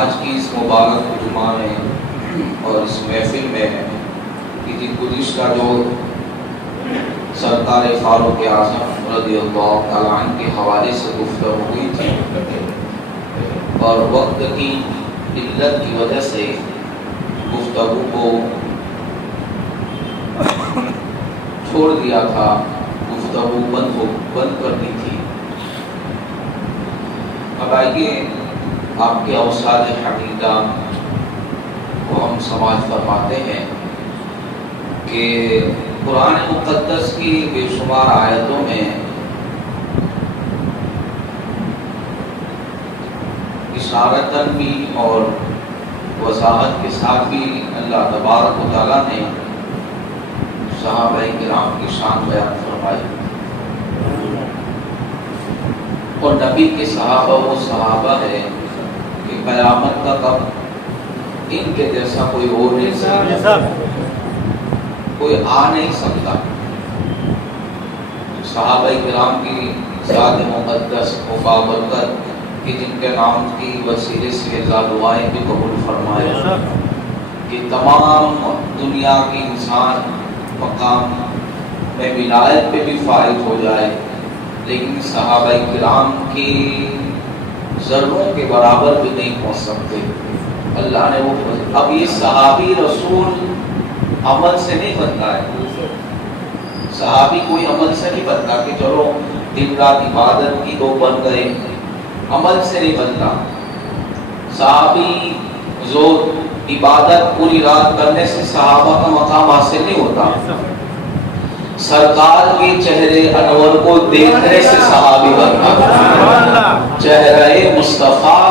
آج کی اس مبارک جمعہ میں اور اس محفل میں کسی گزشتہ جو سرکار فاروق اعظم رضی اللہ تعالیٰ عنہ کے حوالے سے گفتگو ہوئی تھی اور وقت کی قلت کی وجہ سے گفتگو کو چھوڑ دیا تھا، گفتگو بند کرنی تھی۔ اب آئیے آپ کے اوصاد حمیدہ کو ہم سماعت فرماتے ہیں کہ قرآن مقدس کی بے شمار آیتوں میں اشارتاً بھی اور وضاحت کے ساتھ بھی اللہ تبارک و تعالیٰ نے صحابہ کرام کی شان بیان فرمائی، اور نبی کے صحابہ وہ صحابہ ہے کہ قیامت تک اب ان کے جیسا کوئی ہو نہیں سکتا، کوئی آ نہیں سکتا۔ صحابہ کرام کی ذات مقدس و بابرکت کہ جن کے نام کی وسیلے سے دعائیں بھی قبول فرمائے، کہ تمام دنیا کی انسان مقام میں ولایت پہ بھی فائز ہو جائے، لیکن صحابہ کرام کی ذروں کے برابر بھی نہیں پہنچ سکتے۔ اللہ نے وہ اب یہ صحابی رسول عمل سے نہیں بنتا ہے، صحابی کوئی عمل سے نہیں بنتا کہ چلو دن رات عبادت کی تو بن گئے، عمل سے نہیں بنتا۔ صحابی جو عبادت پوری رات کرنے سے صحابہ کا مقام حاصل نہیں ہوتا، سرکار کے چہرے انور کو دیکھنے سے صحابی بنتا، چہرہ مصطفیٰ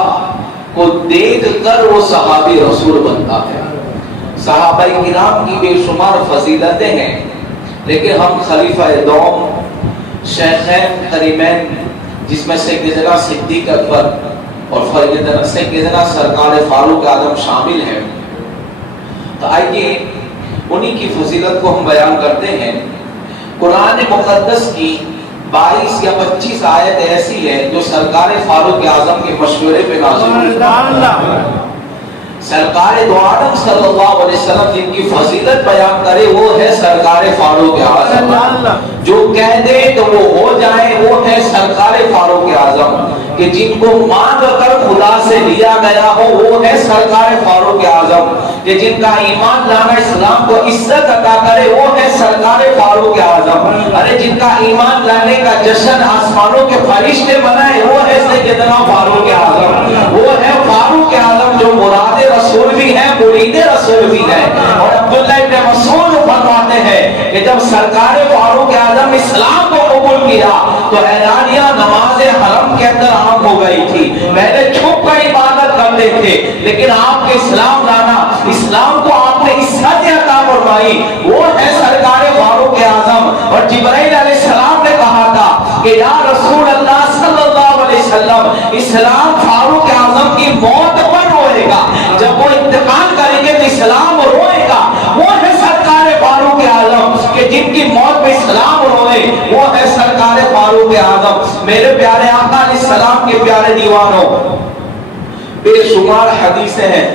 کو دیکھ کر وہ صحابی رسول بنتا ہے۔ صحابہ کرام کی بے شمار فضیلتیں ہیں، لیکن ہم خلیفہ دوم شیخین کریمین جس میں سیدنا صدیق اکبر اور سیدنا سرکار فاروق اعظم شامل ہیں، تو آئیے انہی کی فضیلت کو ہم بیان کرتے ہیں۔ قرآن مقدس کی 22 یا 25 آیت ایسی ہے جو سرکار فاروق اعظم کے مشورے پہ نازل ہوئی۔ سرکار دو عالم صلی اللہ علیہ وسلم جن کی فضیلت بیان کرے وہ ہے سرکار فاروق اعظم، جو کہہ دے تو وہ ہو جائے، وہ ہے سرکار فاروق اعظم، کہ جن کو مانگ کر خدا سے لیا گیا ہو وہ ہے سرکار فاروق اعظم، کہ جن کا ایمان لانا اسلام کو عزت عطا کرے وہ ہے سرکار فاروق اعظم، ارے جن کا ایمان لانے کا جشن آسمانوں کے فرشتے منائے وہ ہے سیدنا فاروق اعظم، وہ ہے فاروق اعظم جو مراد رسول بھی ہے، مرید رسول بھی ہے۔ اور عبداللہ ابن مسعود فرماتے ہیں کہ جب سرکار فاروق اعظم اسلام کو قبول کیا تو اعلانیہ نماز حرم کے اندر عام ہو گئی تھی، پہلے چھپ کر عبادت کرتے تھے، لیکن آپ کے اسلام لانا، اسلام کو آپ نے عزت عطا فرمائی، وہ ہے سرکار فاروق اعظم۔ اور جبرائیل علیہ السلام نے کہا تھا کہ یا رسول اللہ صلی اللہ علیہ وسلم اسلام فاروق اعظم کی موت پر روئے گا، جب وہ انتقال کریں گے تو اسلام روئے گا، وہ ہے سرکار فاروق اعظم، کہ جن کی موت پہ اسلام روئے وہ ہے سرکار فاروق اعظم۔ میرے پیارے آقا علیہ السلام کے پیارے دیوانوں، بے شمار حدیثیں ہیں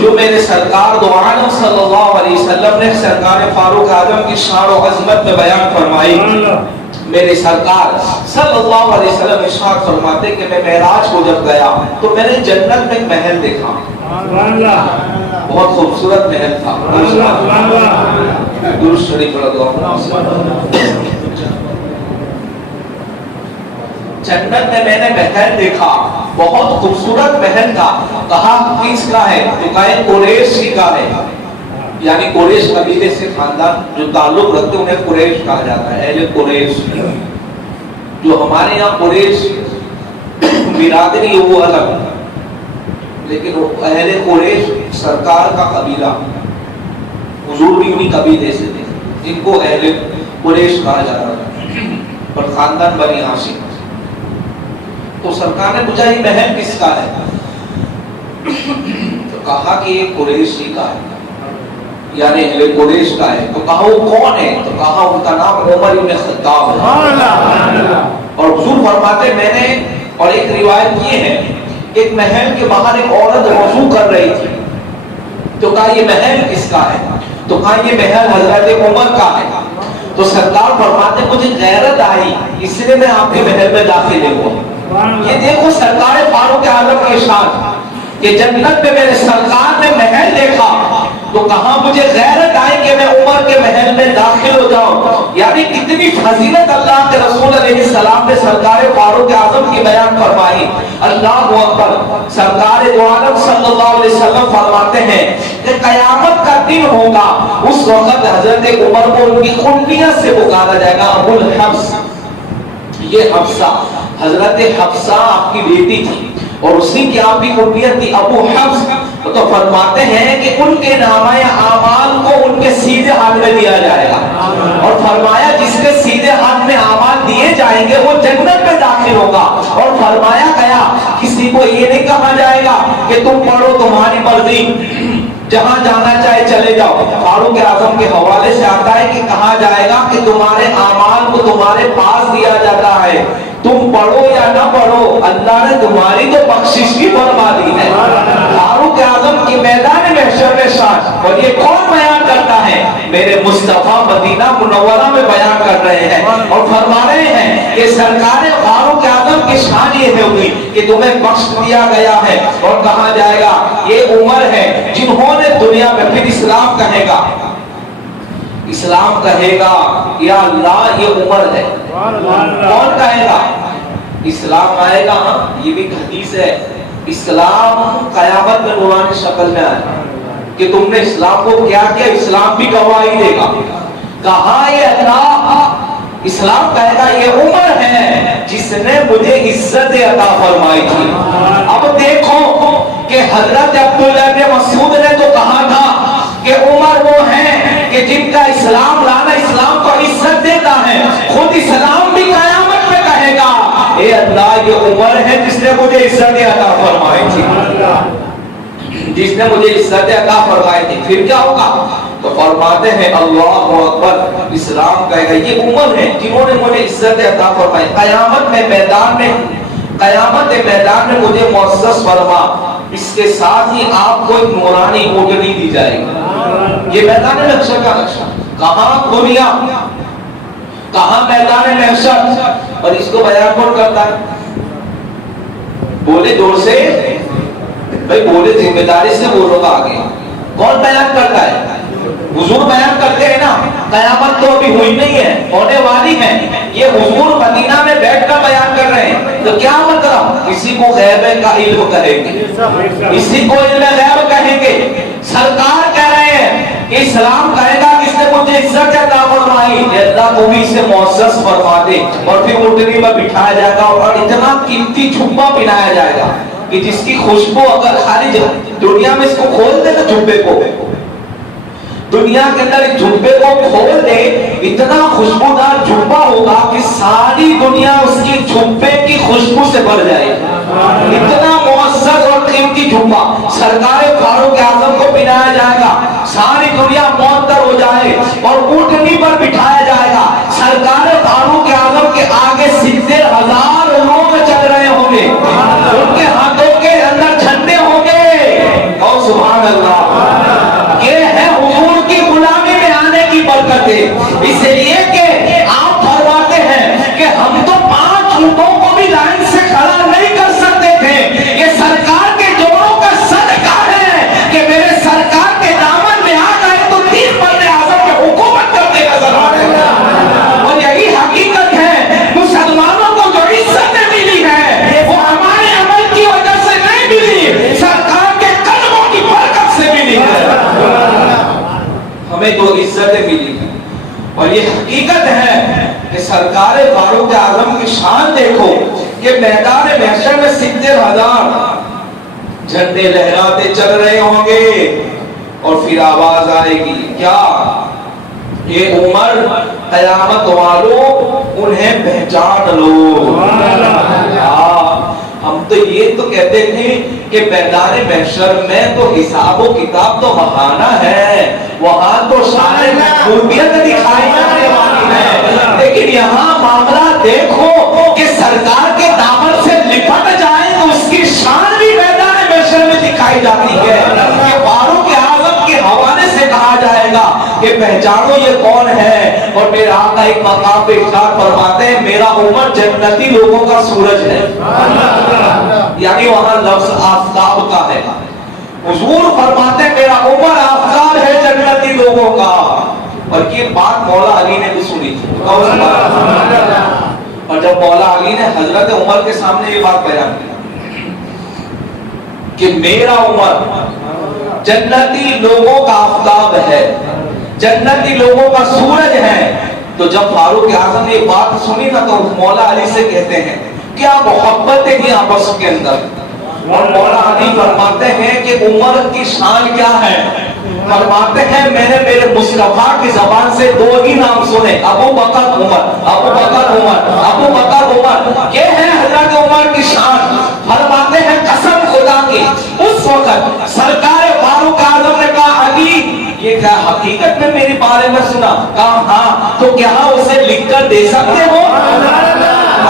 جو میرے سرکار دو عالم صلی اللہ علیہ وسلم نے سرکار فاروق اعظم کی شان و عظمت میں بیان فرمائی۔ میرے سرکار صلی اللہ علیہ وسلم ارشاد فرماتے کہ میں معراج کو جب گیا تو میں نے جنت میں ایک محل دیکھا، بہت خوبصورت محل تھا، درود شریف پڑھ دو۔ جنت میں میں نے محل دیکھا، بہت خوبصورت محل تھا، کہا کس کا ہے؟ تو کہا قریش کا ہے، یعنی قریش قبیلے سے خاندان جو تعلق رکھتے انہیں قریش کہا جاتا ہے، اہل قریش۔ جو ہمارے یہاں قریش برادری وہ الگ، لیکن اہل قریش سرکار کا قبیلہ، حضور بھی انہی قبیلے سے تھے جن کو اہل قریش کہا جاتا ہے، اور خاندان بنی ہاشم۔ تو سرکار نے پوچھا یہ محل کس کا ہے؟ تو کہا کہ یہ قریشی کا ہے، یعنی اہل قریش کا ہے۔ تو کہا وہ کون ہے؟ تو کہا ان کا نام عمر بن خطاب ہے۔ اور حضور فرماتے میں نے، اور ایک روایت یہ ہے ایک محل کے باہر ایک عورت وضو کر رہی تھی. تو کہا یہ محل کس کا ہے؟ تو کہا یہ محل حضرت عمر کا ہے. تو سرکار فرماتے مجھے غیرت آئی اس لیے میں آپ کے محل میں داخل ہوا. یہ دیکھو سرکار فاروق اعظم کا ارشاد کہ جنت میں میرے سرکار نے محل دیکھا تو کہاں مجھے غیرت آئی کہ میں عمر کے محل میں داخل ہو جاؤں. یعنی کتنی فضیلت اللہ کے رسول علیہ السلام نے سرکار فاروق اعظم کی بیان فرمائی. اللہ اکبر. سرکار دو عالم صلی اللہ علیہ وسلم فرماتے ہیں کہ قیامت کا دن ہوگا اس وقت حضرت عمر کو ان کی کنیت سے پکارا جائے گا ابو الحفص. یہ حفصہ حضرت حفصہ آپ کی بیٹی تھی اور اسی کی آپ کی کنیت تھی ابو حفص. تو فرماتے ہیں کہ ان کے نامہ اعمال کو ان کے سیدھے ہاتھ میں دیا جائے گا اور فرمایا جس کے سیدھے ہاتھ میں اعمال دیے جائیں گے وہ جنت میں داخل ہوگا. اور فرمایا گیا کسی کو یہ نہیں کہا جائے گا کہ تم پڑھو تمہاری مرضی جہاں جانا چاہے چلے جاؤ. فاروق اعظم کے حوالے سے آتا ہے کہ کہا جائے گا کہ تمہارے اعمال کو تمہارے پاس دیا جاتا ہے تم پڑھو یا نہ پڑھو اللہ نے تمہاری تو بخشش بھی فرما دی ہے. فاروق اعظم کی میدان محشر میں شان. اور یہ کون بیان کرتا ہے؟ میرے مصطفیٰ مدینہ منورہ میں بیان کر رہے ہیں اور فرما رہے ہیں کہ سرکار فاروق اعظم کی شان یہ ہوگی کہ تمہیں بخش دیا گیا ہے. اور کہا جائے گا یہ عمر ہے جنہوں نے دنیا میں پھر اسلام کہے گا اسلام کہے گا یا اللہ یہ عمر ہے. کون کہے گا؟ اسلام آئے گا. یہ بھی حدیث ہے اسلام قیامت میں نورانی شکل میں آئے کہ تم نے اسلام کو کیا کیا. اسلام بھی گواہی دے گا. کہا یہ اللہ اسلام کہے گا یہ عمر ہے جس نے مجھے عزت عطا فرمائی تھی. اب دیکھو کہ حضرت عبداللہ بن مسعود نے تو کہا تھا کہ عمر وہ ہیں کہ جن کا اسلام لانا اسلام کو عزت دیتا ہے. خود اسلام بھی قیامت میں کہے گا اے اللہ یہ عمر ہے جس نے مجھے عزت عطا فرمائی تھی جس نے مجھے عزت عطا فرمائی تھی. پھر کیا ہوگا؟ تو فرماتے ہیں اللہ اکبر. اسلام کہے گا یہ عمر ہے جنہوں نے مجھے عزت عطا فرمائی. قیامت میں میدان میں مجھے معزز فرما. اس کے ساتھ ہی آپ کو ایک نورانی اونٹنی دی جائے گی. یہ میدان محشر کا نقشہ. کہاں دنیا کہاں میدان محشر. اور اس کو بیان کون کرتا ہے؟ بولے زور سے بھائی بولے ذمہ داری سے بولو گا آگے. کون بیان کرتا ہے؟ حضور بیان کرتے ہیں نا. قیامت تو ابھی ہوئی نہیں ہے ہونے والی ہے. یہ حضور مدینہ میں بیٹھ کر بیان کر رہے ہیں. تو کیا مطلب؟ کسی کو غیب کا علم کہیں گے کسی کو علم غیب کہیں گے. سرکار کہہ رہے ہیں کہ اسلام کہے گا کس نے مجھے عزت عطا فرمائی اللہ کو بھی اسے معزز فرما دے. اور پھر اونٹنی میں بٹھایا جائے گا اور اتنا قیمتی جھبا پہنایا جائے گا کہ جس کی خوشبو اگر خارج دنیا میں اس کو کھول دے نا جھبے کو دنیا کے اندر ایک جھبے کو کھول دے اتنا خوشبودار جھبا ہوگا کہ ساری دنیا اس کی جھبے کی خوشبو سے بھر جائے. اتنا معزز اور قیمتی جھبا سرکار فاروق اعظم کو پہنایا جائے گا. ساری دنیا معطر ہو جائے اور اونٹنی پر بٹھایا جائے گا. سرکار فاروق اعظم کے آگے 70,000 لوگ چل رہے ہوں گے. ان کے ہاتھوں کے اندر جھنڈے ہوں گے. اور سبحان اللہ یہ ہے حضور کی غلامی میں آنے کی برکتیں. اس لیے کہ آپ فرماتے ہیں کہ ہم تو 5 اونٹوں کو بھی لائن سے کھڑا نہیں کر سکتے تھے. یہ سرکار کے جوڑوں کا صدقہ ہے کہ میرے سرکار کے دامن میں آ گئے تو 3 بندے اعظم پہ حکومت کرتے نظر آ رہے ہیں. اور یہی حقیقت ہے مسلمانوں کو جو عزت ملی ہے وہ ہمارے عمل کی وجہ سے نہیں ملی سرکار کے قدموں کی برکت سے ملی ہے. ہمیں جو عزتیں ملی ہیں اور یہ حقیقت ہے کہ سرکار فاروق اعظم کی شان دیکھو کہ میدان محشر میں 70,000 جھنڈے لہراتے چل رہے ہوں گے. اور پھر آواز آئے گی کیا یہ عمر قیامت والوں انہیں پہچان لو. ہم تو یہ تو کہتے تھے کہ میدان محشر میں تو حساب و کتاب تو بہانا ہے وہاں تو شان محبوبیت دکھائی جانے والی ہے. لیکن یہاں معاملہ دیکھو کہ سرکار کے دامن سے لپٹ جائے تو اس کی شان بھی بتائی جاتی ہے کہ فاروق اعظم کے حوالے سے کہا جائے گا کہ پہچانو یہ کون ہے، اور میرے آقا ایک مقام پہ ارشاد فرماتے ہیں میرا عمر جنتی لوگوں کا سورج ہے، یعنی وہاں لفظ آفتاب کا ہے۔ حضور فرماتے ہیں میرا عمر آفتاب ہے جنتی لوگوں کا، اور یہ بات مولا علی نے بھی سنی تھی، اور جب مولا علی نے حضرت عمر کے سامنے یہ بات بیان کی کہ میرا عمر جنتی لوگوں کا آفتاب ہے، جنتی لوگوں کا سورج ہے، تو جب فاروق اعظم نے یہ بات سنی نا تو مولا علی سے کہتے ہیں کیا محبتیں ہیں آپس کے اندر، اور مولا علی فرماتے ہیں کہ عمر کی شان کیا ہے، فرماتے ہیں میں نے میرے مصطفیٰ کی زبان سے دو ہی نام سنے، ابو بکر عمر، ابو بکر عمر، ابو بکر عمر، یہ ہے حضرت عمر کی شان۔ فرماتے ہیں قسم خدا کی اس وقت سرکار فاروق اعظم نے کہا علی یہ کیا حقیقت میں میرے بارے میں سنا؟ کہا ہاں، تو کیا اسے لکھ کر دے سکتے ہو؟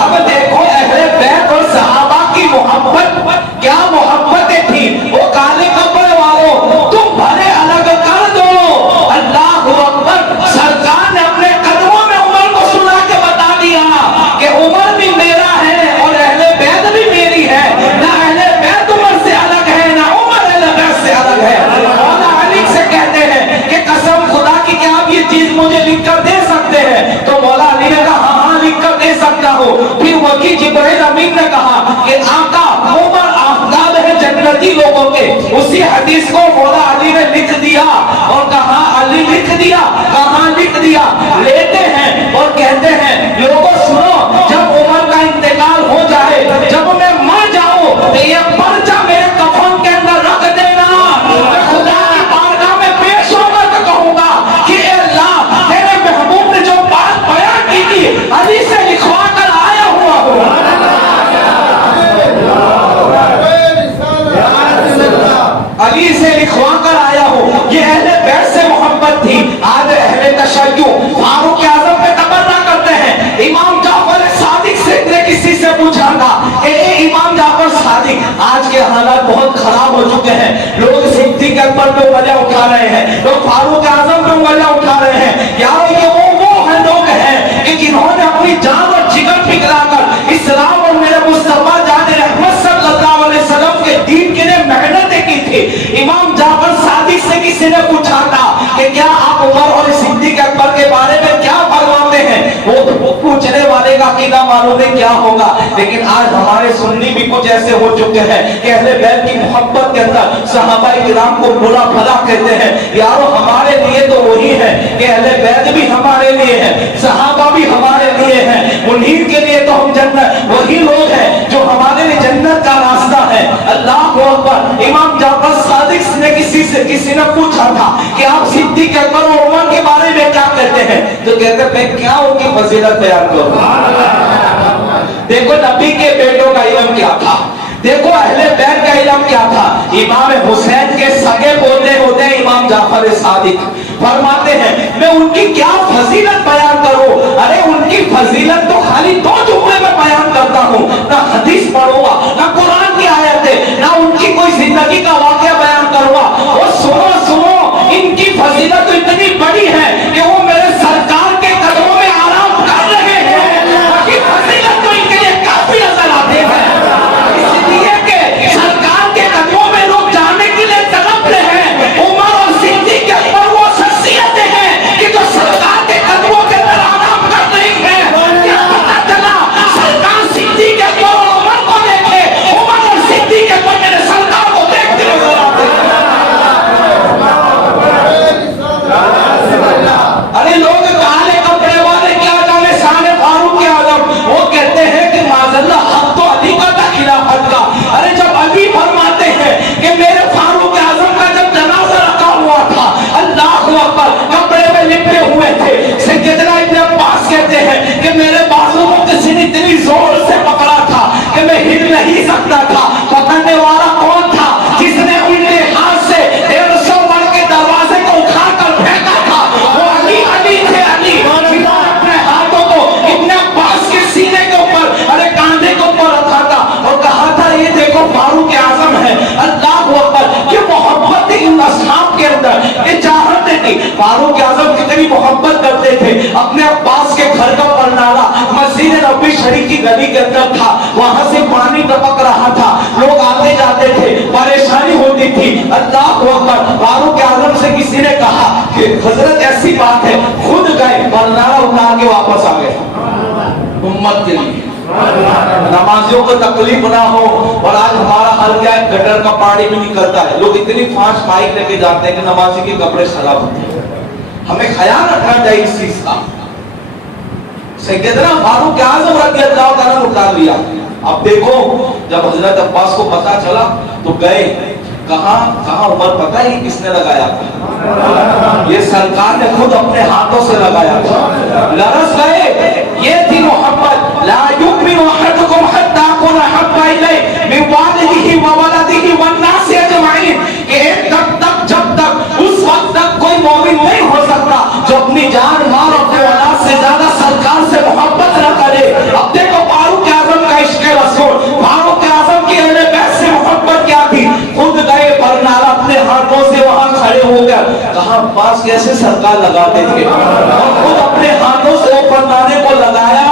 اب دیکھو اہل بیت اور صحابہ کی محبت کیا محبتیں تھی، وہ کالے کپڑے والوں تم بھلے الگ کر دو، اللہ اکبر، سرکار نے اپنے قدموں میں عمر کو سنا کے بتا دیا کہ عمر بھی میرا ہے اور اہل بیت بھی میری ہے، نہ اہل بیت عمر سے الگ ہے نہ عمر اہل بیت سے الگ ہے۔ مولا علی سے کہتے ہیں کہ قسم خدا کی کیا آپ یہ چیز مجھے لکھ کر دے سکتے ہیں؟ تو مولا علی نے کہا ہاں لکھ کر دے سکتا ہوں۔ پھر وکی جبرائیل امین نے کہا کہ آقا عمر آفتاب ہے جنتی لوگوں کے، اسی حدیث کو مولا علی نے لکھ دیا اور کہا علی لکھ دیا، کہاں لکھ دیا، لیتے ہیں اور کہتے ہیں لوگوں سنو جب عمر کا انتقال ہو جائے، جب میں مر جاؤں تو یہ پرچہ میرے کفن کے اندر رکھ دینا، میں خدا کی بارگاہ میں پیش ہو کر کہوں گا کہ اے اللہ تیرے محبوب نے جو بات بیان کی تھی علی سے لکھوا کر آیا ہوا ہوں۔ علی سے لکھوا کر آیا ہوں، یہ اہل بیت سے محبت تھی۔ آج اہل تشیع فاروق اعظم پہ تبرہ کرتے ہیں۔ امام جعفر صادق سے نے کسی سے پوچھا تھا کہ اے امام جعفر صادق آج کے حالات بہت خراب ہو چکے ہیں، لوگ صدیق اکبر پہ وجہ اٹھا رہے ہیں، لوگ فاروق اعظم پہ وجہ اٹھا رہے ہیں، یار یہ وہ ہیں لوگ ہیں کہ جنہوں نے اپنی جان اور جگر پگھلا کر اسلام اور میرے مصطفیٰ جان رحمت صلی اللہ علیہ وسلم کے دین کے لیے محنتیں کی تھی۔ امام جعفر صادق سے کسی نے پوچھا تھا کہ کیا آپ عمر اور صدیق اکبر کے بارے میں کیا فرماتے ہیں؟ وہ پوچھنے والے کا عقیدہ معلوم ہے کیا ہوگا، لیکن آج ہمارے سنی بھی کچھ ایسے ہو چکے ہیں کہ اہل بیت کی محبت کے اندر صحابہ کرام کو برا بھلا کہتے ہیں۔ یارو ہمارے لیے تو وہی ہے کہ اہل بیت بھی ہمارے لیے ہے، صحابہ بھی ہمارے لیے ہیں، انہی کے لیے تو ہم جنت، وہی لوگ ہیں جو ہمارے لیے جنت کا راستہ ہے۔ اللہ اکبر۔ امام جعفر صادق نے کسی نے پوچھا تھا کہ آپ صدیق اکبر اور عمر کے بارے میں کیا کہتے ہیں؟ تو کہتے ہیں میں کیا ان کی فضیلت بیان کروں۔ دیکھو نبی کے بیٹوں کا علم کیا تھا، دیکھو اہل بیت کا علم کیا تھا۔ امام حسین کے سگے پوتے ہوتے ہیں امام جعفر صادق، فرماتے ہیں میں ان کی کیا فضیلت بیان کروں؟ ارے ان کی فضیلت تو خالی دو جملے میں بیان کرتا ہوں، نہ حدیث پڑھوں گا نہ قرآن کی آیتیں، نہ ان کی کوئی زندگی کا واقعہ بیان کروں گا۔ اور سنو سنو ان کی فضیلت تو اتنی بڑی ہے کہ وہ میرے سرکار کے قدموں میں آرام کر رہے ہیں، باقی فضیلت تو ان کے لیے کافی نظر آتے ہیں، اس لیے کہ سرکار کے قدموں میں لوگ جانے کے لیے تڑپ رہے ہیں۔ عمر اور صدیق اکبر وہ شخصیتیں ہیں کہ جو سرکار کے قدموں کے اندر آرام کر رہی ہیں۔ کیا پتہ چلا سرکار صدیق اکبر اور عمر کو دیکھے تھی فاروق اعظم کتنی محبت کرتے تھے. اپنے عباس کے گھر کا پرنالا مسجد نبوی شریف کی گلی کے اندر تھا, وہاں سے پانی ٹپک رہا تھا, لوگ آتے جاتے تھے, پریشانی ہوتی تھی. اللہ اکبر, فاروق اعظم سے کسی نے کہا کہ حضرت ایسی بات ہے, خود گئے پرنالا اتار کے واپس آ گئے امت کے لیے. نمازیوں کو تکلیف نہ ہو. اور آج ہمارا حال کیا ہے, گٹر کا پانی بھی نکلتا ہے, لوگ اتنی فاسٹ مائک لے کے جاتے ہیں کہ نمازی کے کپڑے خراب ہوتے ہیں. ہمیں خیال رکھنا چاہیے اس چیز کا. سیدنا فاروق اعظم رضی اللہ تعالیٰ نے اتار لیا. اب دیکھو جب حضرت عباس کو پتا چلا تو گئے, کہاں عمر پتہ ہی کس نے لگایا تھا؟ یہ سرکار نے خود اپنے ہاتھوں سے لگایا تھا. لرز گئے, یہ تھی محبت. لا یؤمن احدکم حتی اکون احب الیہ من والدہ وولدہ والناس اجمعین, کہ ایک تک جب تک اس وقت تک کوئی مومن نہیں ہو سکتا جو اپنی جان مال اور اپنے اولاد سے زیادہ سرکار سے محبت نہ کرے. اب دیکھو فاروق اعظم کا عشق رسول, فاروق اعظم کی اہل بیت سے محبت کیا تھی. خود گئے برنارا اپنے ہاتھوں سے وہاں کھڑے ہو گئے, کہاں پاس کیسے سرکار لگاتے تھے, اور خود اپنے ہاتھوں سے وہ برنارے کو لگایا.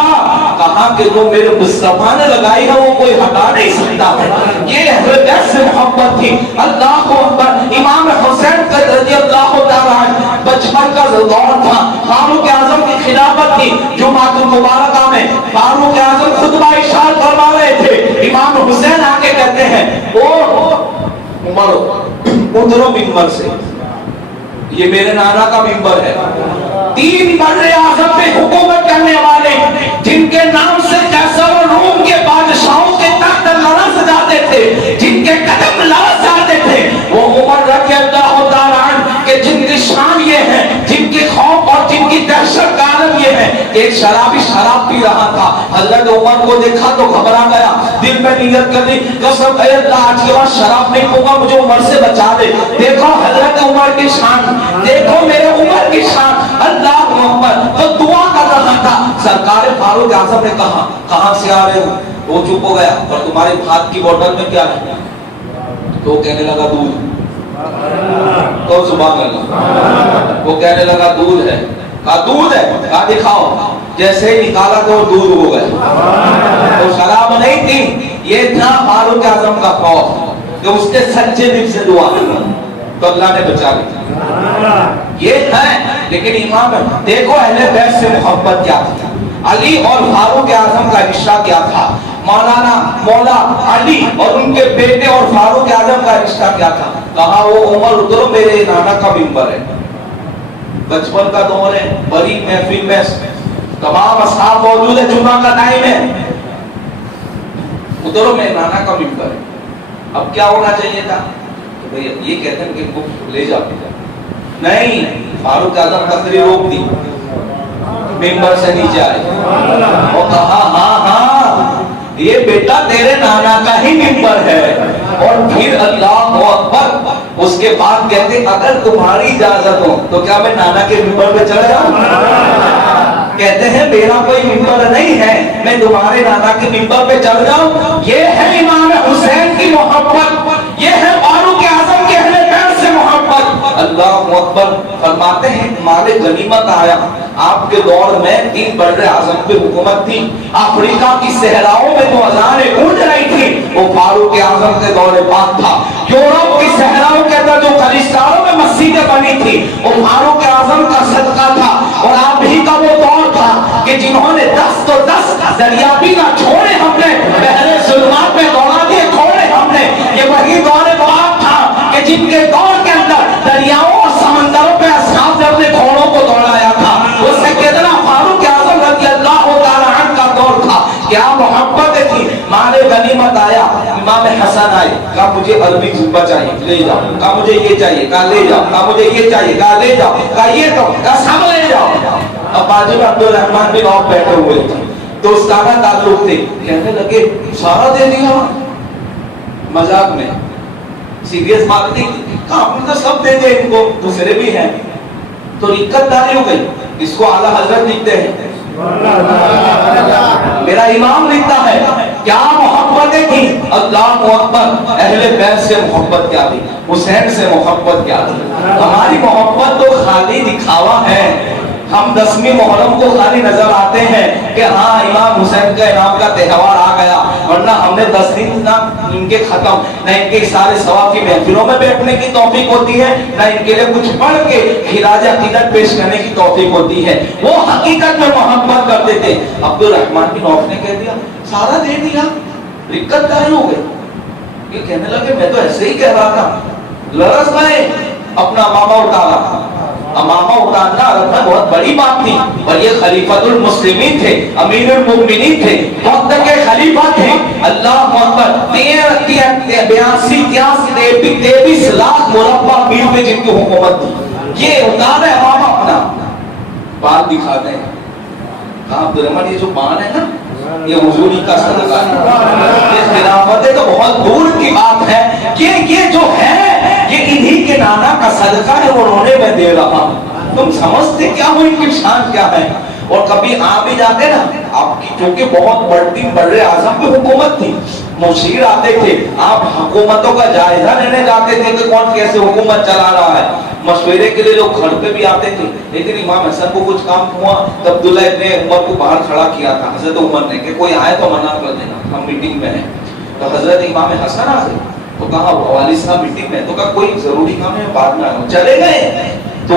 کہا کہ جو میرے مصطفیٰ نے لگائی ہے وہ کوئی ہٹا نہیں سکتا ہے. یہ اہل بیت سے محبت تھی. اللہ اکبر. امام حسین رضی اللہ تعالیٰ عنہ بچپن کا دور تھا, فاروق اعظم کی خلافت تھی. جمعۃ المبارکہ میں فاروق اعظم خطبہ ارشاد فرما رہے تھے. امام حسین آ کے کہتے ہیں, او عمر اترو ممبر سے, یہ میرے نانا کا ممبر ہے. 3 بر اعظم پہ حکومت کرنے والے جن کے نام سے قیصر و روم کے بادشاہوں کے تخت لرز جاتے تھے, جن کے قدم لرز جاتے تھے, وہ عمر رضی اللہ تعالیٰ عنہ کہ جن کی شان یہ ہے, جن کی خوف اور جن کی دہشت کا عالم یہ ہے. ایک شرابی شراب پی رہا تھا, حضرت عمر کو دیکھا تو گھبرا گیا, دل میں نیت کر دی قسم اے اللہ آج کے بعد شراب نہیں پیوں, مجھے عمر سے بچا دے. دیکھو حضرت عمر کی شان, دیکھو میرے عمر کی شان. اللہ محمد تو دعا کر رہا تھا. سرکار فاروق اعظم نے کہا کہاں سے آ رہے ہو؟ وہ چپ ہو گیا. اور تمہارے ہاتھ کی بوتل میں کیا ہے؟ تو کہنے لگا دودھ. تو سبحان اللہ, وہ کہنے لگا دودھ ہے. کہا دودھ ہے, کہا دکھاؤ. جیسے ہی نکالا تو دودھ ہو گئے. تو شراب نہیں تھی, یہ تھا فاروق اعظم کا خوف کہ اس کے سچے دل سے دعا تو اللہ نے بچا لی. یہ ہے. لیکن امام دیکھو اہل بیت سے محبت کیا تھی. علی اور فاروق اعظم کا رشتہ کیا تھا. مولا علی اور ان کے بیٹے اور فاروق اعظم کا رشتہ کیا تھا. کہا وہ عمر اترو, میرے نانا کا ممبر ہے. بچپن کا دور ہے, بڑی محفل میں تمام اصحاب موجود ہے, جمعہ کا ٹائم ہے, اترو میرے نانا کا ممبر ہے. اب کیا ہونا چاہیے تھا, یہ کہتے ہیں کہ لے جاؤ. نہیں, فاروق اعظم تقریر روک دی, ممبر سے نیچے آئے اور کہا ہاں یہ بیٹا تیرے نانا کا ہی ممبر ہے. اور پھر اللہ اکبر, اس کے بعد کہتے اگر تمہاری اجازت ہو تو کیا میں نانا کے ممبر پہ چڑھ جاؤں؟ کہتے ہیں میرا کوئی ممبر نہیں ہے, میں تمہارے نانا کے ممبر پہ چڑھ جاؤں. یہ ہے امام حسین کی محبت, یہ ہے فاروق اعظم کے اہل بیت سے محبت. اللہ اکبر. فرماتے ہیں مال غنیمت آیا. آپ کے دور میں 3 بر اعظم پہ حکومت تھی. افریقہ کی صحراؤں میں تو اذانیں گونج رہی تھی, وہ فاروق اعظم کے دور پاک تھا. یورپ کی صحراؤں کے اندر جو کلیساؤں میں مسجدیں بنی تھی وہ فاروق اعظم کا صدقہ تھا. اور آپ ہی کا وہ دور تھا کہ جنہوں نے 10 تو 10 دریا بھی نہ چھوڑے, ہم نے بحر ظلمات میں دوڑا دیے کھوڑے ہم نے. یہ وہی دور پاک تھا کہ جن کے دور کے اندر دریاؤں اور سمندروں پہ اصحاب نے اپنے گھوڑوں کو دوڑایا تھا. اس سے کتنا فاروق اعظم رضی اللہ تعالیٰ عنہ کا دور تھا, کیا محبت تھی. مال غنیمت آیا, امام حسن آئے, کہا مجھے عربی جبہ چاہیے, لے جاؤ. کہا مجھے یہ چاہیے, کہا لے جاؤ. کہا مجھے یہ چاہیے, کہا لے جاؤ. کہا یہ تو, کہا سب لے جاؤ. اب بازو میں عبدالرحمن بن عوف بیٹھے ہوئے تھے, دوستانہ تعلق تھے. کہنے لگے سارا دے دیا, مذاق میں, سیریس بات نہیں. کہا ہم نے تو سب دے دے, ان کو دوسرے بھی ہیں. تو رکت داری ہو گئی. اس کو اعلیٰ حضرت لکھتے ہیں میرا امام لکھتا ہے کیا محبتیں تھیں، اللہ اکبر، اہل بیت سے محبت کیا تھی، حسین سے محبت کیا تھی۔ ہماری محبت تو خالی دکھاوا ہے، ہم 10ویں محرم کو خالی نظر آتے ہیں کہ ہاں امام حسین کا انعام کا تہوار آ گیا، ورنہ ہم نے 10 دن نہ ان کے ختم، نہ ان کے سارے ثواب کی محفلوں میں بیٹھنے کی توفیق ہوتی ہے، نہ ان کے لیے کچھ پڑھ کے خراج عقیدت پیش کرنے کی توفیق ہوتی ہے۔ وہ حقیقت میں محبت کرتے تھے۔ عبد الرحمن بن عوف نے کہہ دیا سارا دے دیا، دقت کیا ہو گئی؟ یہ کہنے لگے میں تو ایسے ہی کہہ رہا تھا، لرز میں اپنا امامہ اتارا۔ امامہ اتارنا عرب میں بہت بڑی بات تھی، اور یہ خلیفۃ المسلمین تھے، امیر المؤمنین تھے، وقت کے خلیفہ تھے۔ اللہ اکبر، 83 لاکھ مربع میل میں جن کی حکومت تھی، یہ اتارا ہے امامہ اپنا، بات دکھاتے ہیں۔ کہا عبد الرحمن یہ جو بان ہے نا، یہ حضور ہی کا صدقہ ہے، یہ خلافتیں تو بہت دور کی بات ہے، یہ جو ہے یہ انہی کے نانا کا صدقہ ہے، انہوں نے میں دے رہا ہوں۔ تم سمجھتے کیا ہو ان کی شان کیا ہے؟ اور کبھی آ بھی جاتے نا آپ کی، چونکہ بہت بڑی بر اعظم کی حکومت تھی، مشیر آتے تھے، آپ حکومتوں کا جائزہ لینے جاتے تھے کہ کون کیسے حکومت چلا رہا ہے، مشورے کے لیے لوگ گھر پہ بھی آتے تھے۔ لیکن امام حسن کو کچھ کام ہوا تو عبداللہ ابن عمر کو باہر کھڑا کیا تھا حضرت عمر نے کہ کوئی آئے تو منع کر دینا، ہم میٹنگ میں ہیں۔ تو حضرت امام حسن آ گئے تو کہا والد صاحب میٹنگ میں، تو کہا کوئی ضروری کام ہے بعد میں آؤں، چلے گئے۔ تو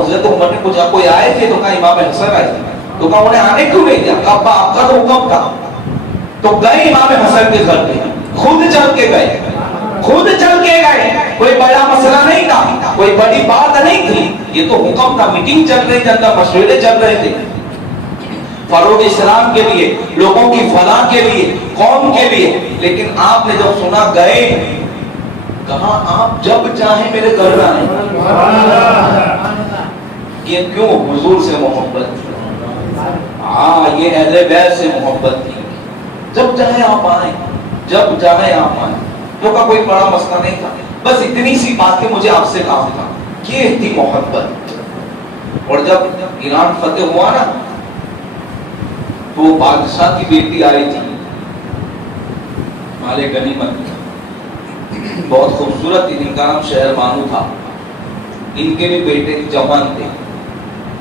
حضرت عمر نے پوچھا کوئی آئے تھے؟ تو کہا امام حسن آئے تھے۔ تو کہا انہیں آنے کیوں نہیں دیا؟ کہا ابا آپ کا تو حکم تھا۔ تو گئے امام حسن کے گھر پہ، خود چل کے گئے، خود چل کے گئے، کوئی بڑا مسئلہ نہیں تھا، کوئی بڑی بات نہیں تھی، یہ تو حکم تھا، میٹنگ چل رہی تھی، اندر مشورے چل رہے تھے، فروغ اسلام کے لیے، لوگوں کی فلاح کے لیے، قوم کے لیے۔ لیکن آپ نے جب سنا گئے، کہا آپ جب چاہیں میرے گھر میں آئیں۔ یہ کیوں؟ حضور سے محبت تھی، ہاں یہ اہل بیت سے محبت تھی، جب چاہیں آپ آئیں، جب چاہیں آپ آئیں۔ تو کا کوئی بڑا مسئلہ نہیں تھا، بس اتنی سی بات کہ مجھے آپ سے کام تھا، یہ تھی محبت۔ اور جب ایران فتح ہوا نا تو بادشاہ کی بیٹی آئی تھی، مال غنیمت، بہت خوبصورت تھی، ان کا نام شہر بانو تھا، ان کے بھی بیٹے جوان تھے،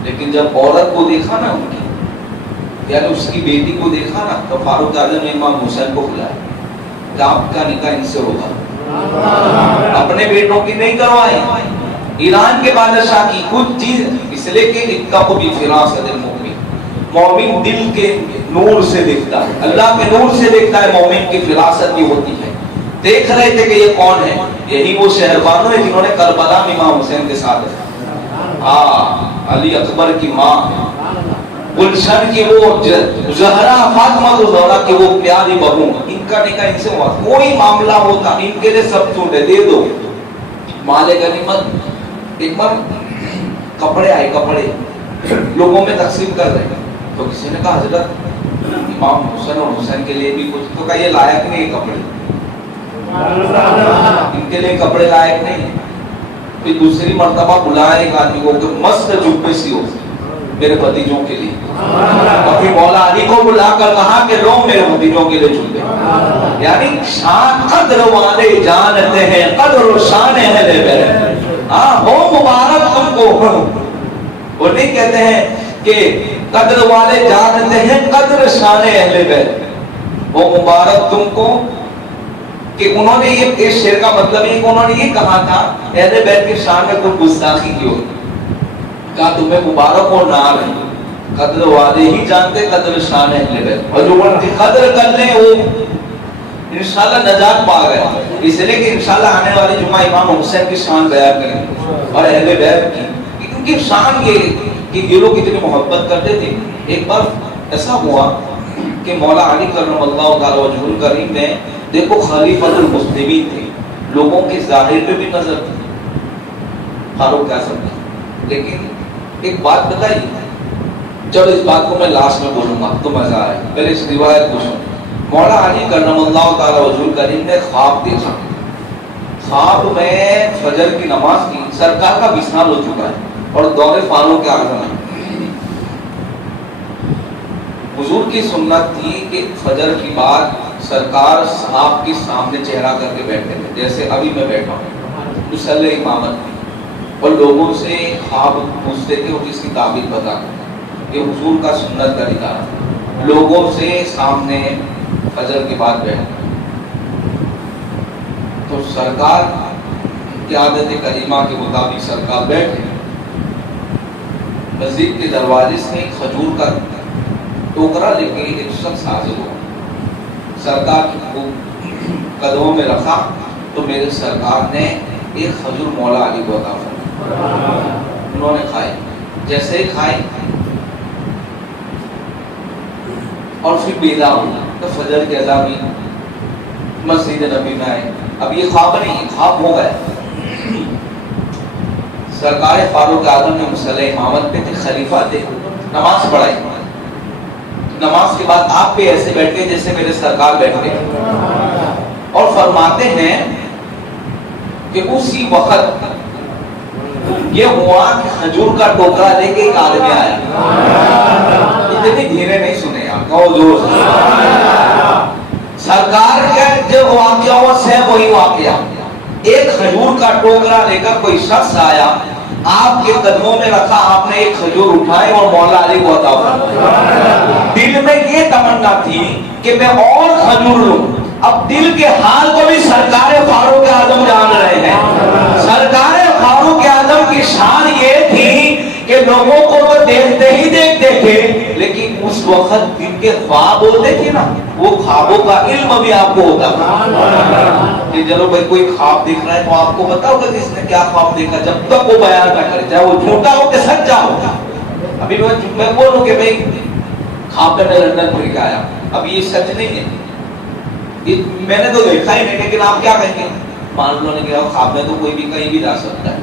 لیکن جب عورت کو دیکھا نا ان کی، یعنی اس کی بیٹی کو دیکھا نا، تو فاروق اعظم نے امام حسین کو بلایا کہ آپ کا نکاح ان سے ہوگا، اپنے بیٹوں کی نہیں کروائے، ایران کے بادشاہ کی کچھ چیز، اس لیے کہ اتقوا بفراست المؤمن، مومن دل کے نور سے دیکھتا ہے، اللہ کے نور سے دیکھتا ہے، مومن کی فراست بھی ہوتی ہے۔ دیکھ رہے تھے کہ یہ کون ہے، یہی وہ شہربانو ہے جنہوں نے کربلا میں امام حسین کے ساتھ علی اکبر کی ماں گلشن کی وہ زہرا فاطمہ زہرا کی وہ پیاری بہو، ان کا نکاح ان سے ہوا، کوئی معاملہ ہوتا ان کے لیے سب چھوٹے دے دو، مال غنیمت۔ ایک بار کپڑے آئے، کپڑے لوگوں میں تقسیم کر رہے ہیں، تو کسی نے کہا حضرت امام حسن اور حسین کے لیے بھی کچھ، تو کہا یہ لائق نہیں ہے کپڑے، ان کے لیے کپڑے لائق نہیں۔ پھر دوسری مرتبہ بلائے ایک آدمی کو کہ مست جبے سی ہو میرے بھتیجوں کے لیے، اور پھر مولا علی کو بلا کر کہا کہ لو میرے بھتیجوں کے لیے جبے، یعنی شان قدر والے جانتے ہیں قدر و شان اہل بیت، ہاں ہو مبارک تم کو، وہ نہیں کہتے ہیں کہ قدر والے جانتے ہیں قدر شان اہل بیت، وہ مبارک تم کو، کہ انہوں نے یہ شعر کا مطلب ہے کہ انہوں نے یہ کہا تھا اہل بیت کی شان میں کوئی گستاخی کی ہوگی، کہا تمہیں مبارک اور نام ہے، قدر والے ہی جانتے قدر شان اہل بیت، اور جو ان کی قدر کر لیں وہ انشاءاللہ نجات پا گئے۔ اس لیے کہ انشاءاللہ آنے والے جمعہ امام حسین کی شان بیان کریں اور اہل بیت کی، ان کی شان یہ کہ یہ لوگ اتنی محبت کرتے تھے۔ ایک بار ایسا ہوا کہ مولا علی کرم اللہ تعالی وجہ الکریم نے، دیکھو خلیفۃ المسلمین تھے، لوگوں کے ظاہر پہ بھی نظر تھی، فاروق اعظم نے، لیکن ایک بات بتائیے، چلو اس بات کو میں لاسٹ میں بولوں گا تو مزہ آئے، پہلے اس روایت کو سنو۔ مولا علی کرم اللہ تعالی وجہ الکریم نے خواب دیکھا، خواب میں فجر کی نماز کی، سرکار کا وصال ہو چکا ہے اور دور فاروق اعظم ہے، حضور کی سنت تھی کہ فجر کی بعد سرکار صاحب کے سامنے چہرہ کر کے بیٹھتے تھے، جیسے ابھی میں بیٹھا ہوں مصلی امامت میں، اور لوگوں سے خواب پوچھتے تھے اور اس کی تعبیر بتا کہ حضور کا سنت طریقہ لوگوں سے سامنے فجر کے بعد بیٹھتے تو سرکار کی عادت کریمہ کے مطابق سرکار بیٹھے، مسجد کے دروازے سے کھجور کا ٹوکرا لے کے ایک شخص حاضر ہوا، سرکار کو قدموں میں رکھا تو میرے سرکار نے ایک کھجور مولا علی کو عطا فرمایا، انہوں نے کھائی، جیسے ہی کھائی اور پھر بیدار ہونا تو فجر کے اذان ہوئی، مسجد نبی میں آئے، اب یہ خواب نہیں، خواب ہو گئے، سرکار فاروق اعظم نے مصلی امامت پہ تھے، خلیفہ تھے، نماز پڑھائی، نماز کے بعد آپ پہ ایسے بیٹھے جیسے میرے سرکار بیٹھے اور فرماتے ہیں کہ اسی وقت یہ ہوا کہ کھجور کا ٹوکرا لے کے ایک آدمی آیا، اتنی دھیرے نہیں سنے آپ کہو زور سے، سرکار کا جو واقعہ ہوا سیم وہی واقعہ، ایک کھجور کا ٹوکرا لے کر کوئی شخص آیا، آپ کے قدموں میں رکھا، آپ نے ایک کھجور اٹھائی اور مولا علی کو عطا فرمایا، دل میں یہ تمنا تھی کہ میں اور کھجور لوں، اب دل کے حال کو بھی سرکار فاروق اعظم جان رہے ہیں، سرکار فاروق اعظم کی شان یہ تھی کہ لوگوں کو وہ دیکھتے ہی دیکھتے تھے، لیکن اس وقت دن کے خواب ہوتے تھے نا، وہ خوابوں کا علم بھی آپ کو ہوتا تھا کہ چلو بھائی کوئی خواب دیکھ رہا ہے تو آپ کو پتا ہوگا کہ اس نے کیا خواب دیکھا، جب تک وہ بیان نہ کرے چاہے وہ جھوٹا ہو کہ سچا ہو۔ ابھی میں بولوں کہ بھائی خواب میں نے لندن پھر کے آیا، اب یہ سچ نہیں ہے، میں نے تو دیکھا ہی نہیں، لیکن آپ کیا کہیں گے؟ مان لو نے کہا خواب میں تو کوئی بھی کہیں بھی جا سکتا ہے،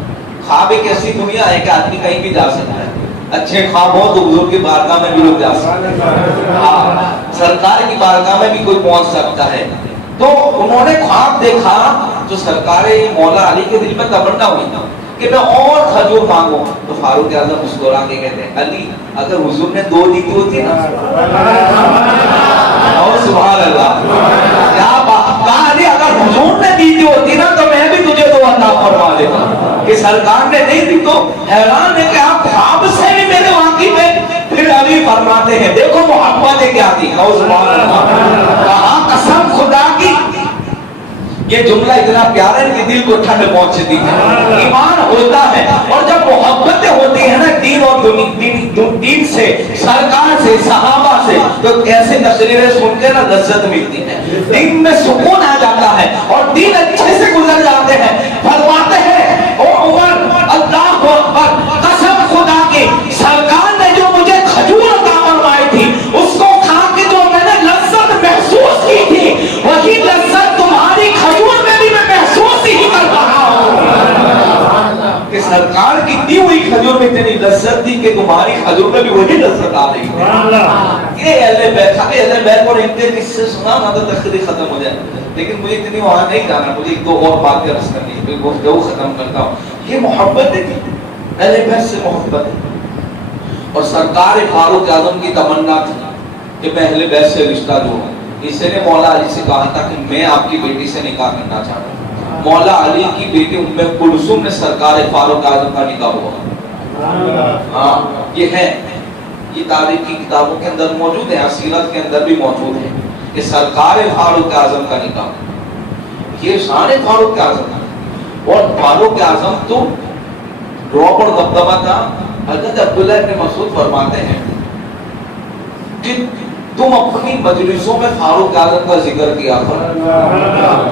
خواب ایک ایسی دنیا ہے کہ آدمی کہیں بھی جا سکتا ہے، اچھے خواب ہو تو حضور کی بارگاہ میں بھی لوگ جا سکتے ہیں، ہاں سرکار کی بارگاہ میں بھی کوئی پہنچ سکتا ہے۔ تو انہوں نے خواب دیکھا تو سرکار مولا علی کے دل میں تمنا ہوئی کہ میں اور کھجور مانگوں، تو فاروق اعظم مسکرا کے کہتے ہیں علی اگر حضور نے 2 دی ہوتی نا، اور سبحان اللہ کیا بات، علی اگر حضور نے دی ہوتی نا تو میں بھی تجھے 2 عطا فرما دیتا، کہ سرکار نے نہیں دی تو حیران ہے کہ آپ خواب سے بھی میرے واقعی میں۔ پھر علی فرماتے ہیں دیکھو محبت کیا تھی، سبحان اللہ، کہا قسم خدا کی، یہ جملہ اتنا پیارا ہے کہ دل کو ٹھنڈ پہنچتی ہے، ایمان ہوتا ہے، اور جب محبتیں ہوتی ہیں نا دین اور دین سے، سرکار سے، صحابہ سے، تو ایسے تقریریں سن کے نا لذت ملتی ہے، دین میں سکون آ جاتا ہے اور دین اچھے سے گزر جاتے ہیں۔ فرماتے ہیں او عمر اللہ اکبر، قسم خدا کی سرکار نے جو مجھے کھجور عطا فرمائی تھی اس کو کھا کے جو میں نے لذت محسوس کی تھی، وہی لذت تمہاری کھجور میں بھی میں محسوس ہی کر رہا ہوں، کہ سرکار کی دی ہوئی کھجور میں اتنی لذت تھی کہ تمہاری کھجور میں بھی وہی لذت آ رہی ہے۔ یہ اہل بیت اور ان کے قصے سنا نا تو تقریر ختم ہو جائے، لیکن مجھے اتنی وہاں نہیں جانا، مجھے 2 اور باتیں عرض کرنی ہے، پھر گفتگو ختم کرتا ہوں۔ یہ محبت ہے، اہل بیت سے محبت ہے، اور سرکار فاروق اعظم کی تمنا تھی کہ میں اہل بیت سے رشتہ جوڑوں۔ اسے نے مولا علی سے کہا تھا کہ میں آپ کی بیٹی سے نکاح کرنا چاہتا ہوں، مولا علی کی بیٹی ام کلثوم نے سرکار فاروق اعظم کا نکاح ہوا۔ ہاں یہ ہے، یہ تاریخ کی کتابوں کے اندر موجود ہے، سیرت کے اندر بھی موجود ہے کہ سرکار فاروق اعظم کا نکاح، یہ شان فاروق اعظم، اور فاروق اعظم تو رعب اور دبدبہ تھا۔ حضرت عبداللہ ابن مسعود فرماتے ہیں کہ تم اپنی مجلسوں میں فاروق اعظم کا ذکر کیا کرو،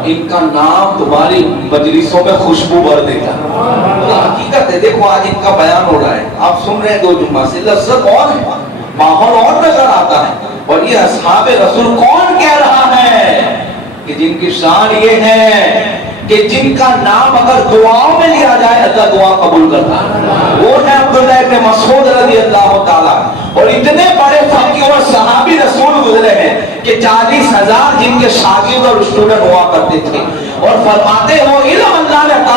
ان کا نام تمہاری مجلسوں میں خوشبو بھر دیتا ہے۔ تو حقیقت ہے، دیکھو آج ان کا بیان ہو رہا ہے، آپ سن رہے ہیں 2 جمعہ سے، لذت اور ہے، ماحول اور نظر آتا ہے، اور یہ اصحاب رسول کون کہہ رہا ہے کہ جن کی شان یہ ہے کہ جن کا نام اگر دعاؤں میں لیا جائے اللہ دعا قبول کرتا ہے، وہ ہے عبداللہ ابن مسعود رضی اللہ تعالیٰ، اور اتنے بڑے فقیر اور صحابی رسول گزرے ہیں کہ 40,000 جن کے شاگرد اور اسٹوڈنٹ ہوا کرتے تھے، اور فرماتے ہیں وہ علم اللہ نے عطا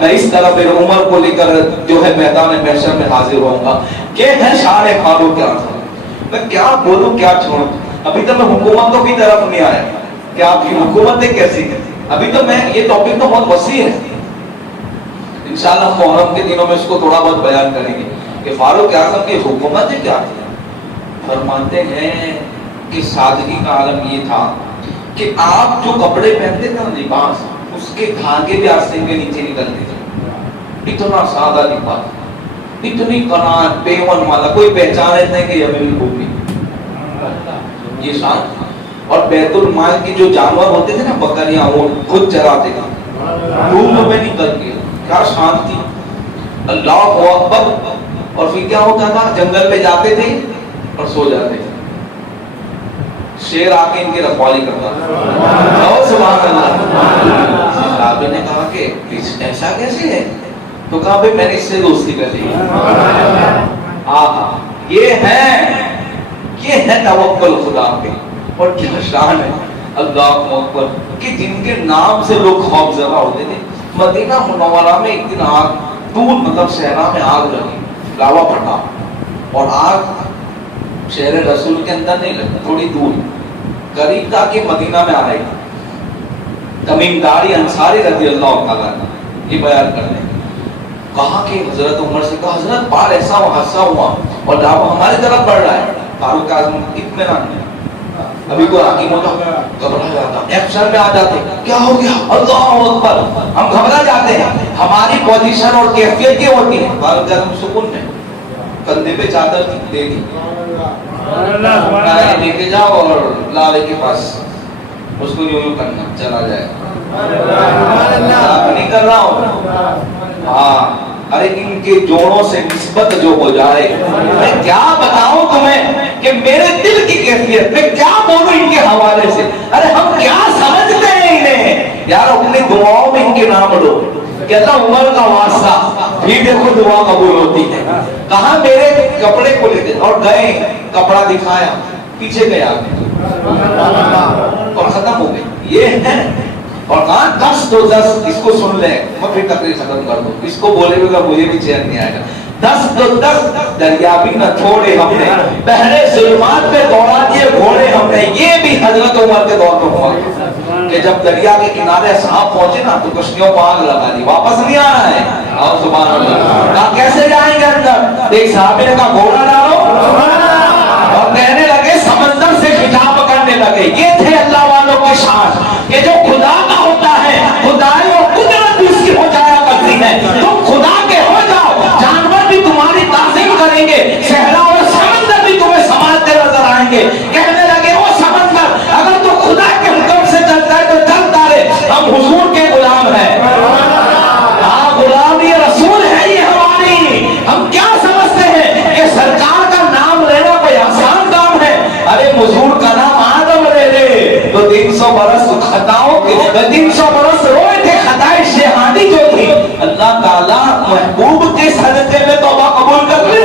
میں اس طرح میرے عمر کو لے کر جو ہے میدان محشر میں حاضر ہوں گا. یہ ہے شان فاروق اعظم. میں کیا بولوں کیا چھوڑوں. ابھی تو میں حکومتوں کی طرف نہیں آیا کہ آپ کی حکومتیں کیسی ہیں. ابھی تو میں یہ ٹاپک تو بہت وسیع ہے. انشاءاللہ محرم کے دنوں میں اس کو تھوڑا بہت بیان کریں گے کہ فاروق اعظم کی حکومتیں کیا تھی. فرماتے ہیں کہ سادگی کا عالم یہ تھا کہ آپ جو کپڑے پہنتے تھے لباس اس کے دھاگے بھی آستین کے نیچے نکلتے تھے. اتنا سادہ لباس, اتنی قناعت, پیون والا, کوئی پہچانے نہیں کہ یہ میری گھومی یہ شان. اور بیت المال کے جو جانور ہوتے تھے نا بکریاں وہ خود چراتے تھے دھوپ میں نکل کے. کیا شان تھی. اللہ اکبر. اور پھر کیا ہوتا تھا جنگل میں جاتے تھے اور سو جاتے تھے. شیر آ کے ان کی رکھوالی کرتا تھا. سبحان اللہ. صحابہ نے کہا کہ ایسا کیسے ہے تو کہا بھائی میں نے اس سے دوستی کر لی. یہ ہے توکل خدا پہ. اور کیا شان ہے اللہ اکبر کہ جن کے نام سے لوگ خوف زدہ ہوتے تھے. مدینہ منورہ میں ایک دن آگ دور مطلب صحرا میں آگ لگی, لاوا پھٹا اور آگ شہر رسول کے اندر نہیں لگا, تھوڑی دور قریب تھا کہ مدینہ میں آ رہی. تمیم داری انصاری رضی اللہ تعالیٰ یہ بیان کرنے کہا کہ حضرت عمر سے کہا حضرت بار ایسا حادثہ ہوا اور لاوا ہماری طرف بڑھ رہا ہے. فاروق اعظم اطمینان نہیں. ابھی کوئی حکیم ہوتا گھبرا جاتا, ایکشن میں آ جاتے. کیا ہو گیا اللہ اکبر. ہم گھبرا جاتے ہیں. ہماری پوزیشن اور کیفیت یہ ہوتی ہے. فاروق اعظم سکون میں کندھے پہ چادر دے دی, لے کے جاؤ اور لاوے کے پاس اس کو یوں کرنا چلا جائے. نہیں کر رہا ہوں. ہاں ارے ان کے جوڑوں سے نسبت جو ہو جائے. میں کیا بتاؤں تمہیں کہ میرے دل کی کیفیت میں کیا بولوں ان کے حوالے سے. ارے ہم کیا سمجھتے ہیں انہیں یار. اپنی دعاؤں میں ان کے نام لو. کہتا عمر کا واسطہ پھر دیکھو دعا قبول ہوتی ہے. کہاں میرے کپڑے کو لے گئے اور گئے کپڑا دکھایا پیچھے گیا اور ختم ہو گئے. یہ ہے. اور کہاں 10 تو 10 اس کو سن لیں میں پھر تقریر ختم کر دوں. اس کو بولے گا مجھے بھی چین نہیں آئے گا. 10 تو 10 دریا بھی نہ چھوڑے ہم نے, پہلے ظلمات پہ دوڑا دیے گھوڑے ہم نے. یہ بھی حضرت عمر کے دور میں ہوا کہ جب دریا کے کنارے صاحب پہنچے نا تو کشتیوں کو آگ لگا دی, واپس نہیں آنا ہے. اور سبحان اللہ. کہا کیسے جائیں گے اندر. ایک صحابی نے کہا گھوڑا ڈالو اور کہنے لگے سمندر سے خطاب کرنے لگے. یہ تھے اللہ والوں کے شان کہ جو خدا کا ہوتا ہے خدائی اور قدرت بھی اس کی ہو جایا کرتی ہے. تم خدا کے ہو جاؤ, جانور بھی تمہاری تعظیم کریں گے, صحرا اور سمندر بھی تمہیں سنبھالتے نظر آئیں گے. کہنے لگے وہ سمندر اگر تو خدا کے حکم سے چلتا ہے تو چلتا رہے, ہم حضور کے غلام ہیں. ہاں غلامی رسول ہے یہ ہماری. ہم کیا سمجھتے ہیں کہ سرکار کا نام لینا کوئی آسان کام ہے. ارے حضور کا نام آدم لے لے تو 300 برس خطاؤں کے 300 برس روئے تھے. خطائے شہادی جو تھی اللہ تعالیٰ محبوب کے صدقے میں توبہ قبول کر لے.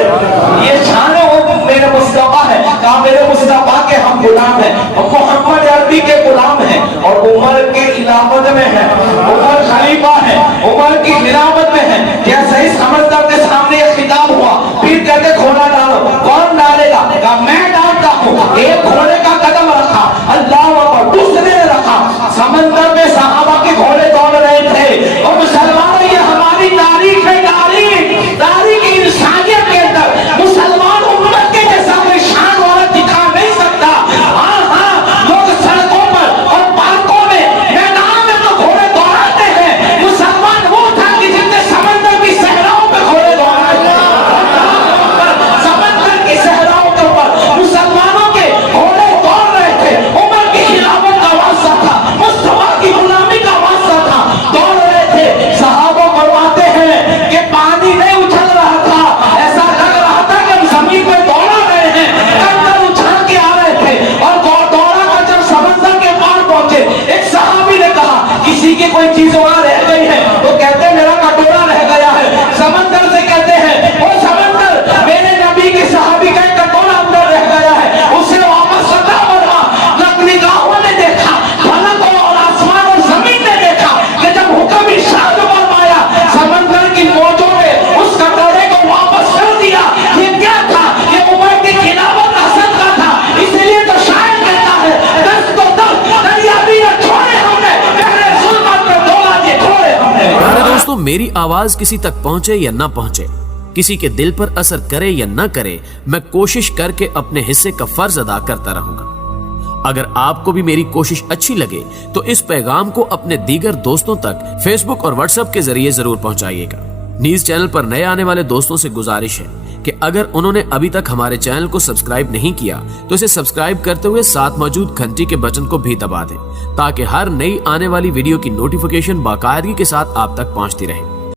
یہ شان وہ میرے مصطفیٰ ہے. کہا میرے مصطفیٰ کے ہم غلام ہیں, محمد عربی کے غلام ہیں اور عمر کے خلافت میں ہیں. عمر خلیفہ ہے, عمر کی خلافت میں ہے. جیسے اس سمندر کے سامنے یہ خطاب ہوا پھر کہتے گھوڑا ڈالو. کون ڈالے گا؟ کہا میں ڈالتا ہوں. ایک گھوڑے کا قدم رکھا, اللہ اکبر, دوسرے نے رکھا. سمندر میں صحابہ کے گھوڑے دوڑ رہے تھے. اور مسلمانوں یہ ہماری تاریخ ہے. تاریخ انسانیت کے اندر مسلمان امت کے جیسا کوئی شان والا دکھا نہیں سکتا. ہاں لوگ سڑکوں پر اور پارکوں میں میدان میں تو گھوڑے دوڑاتے ہیں. مسلمان وہ تھا کہ جن نے سمندر کی صحراؤں پہ گھوڑے دوستوں میری آواز کسی تک پہنچے یا نہ پہنچے، کسی کے دل پر اثر کرے یا نہ کرے، میں کوشش کر کے اپنے حصے کا فرض ادا کرتا رہوں گا۔ اگر آپ کو بھی میری کوشش اچھی لگے تو اس پیغام کو اپنے دیگر دوستوں تک فیس بک اور واٹس ایپ کے ذریعے ضرور پہنچائیے گا۔ نیز چینل پر نئے آنے والے دوستوں سے گزارش ہے کہ اگر انہوں نے ابھی تک ہمارے چینل کو سبسکرائب نہیں کیا تو اسے سبسکرائب کرتے ہوئے ساتھ موجود گھنٹی کے بٹن کو بھی دبا دیں تاکہ ہر نئی آنے والی ویڈیو کی نوٹیفیکیشن باقاعدگی کے ساتھ آپ تک پہنچتی رہے۔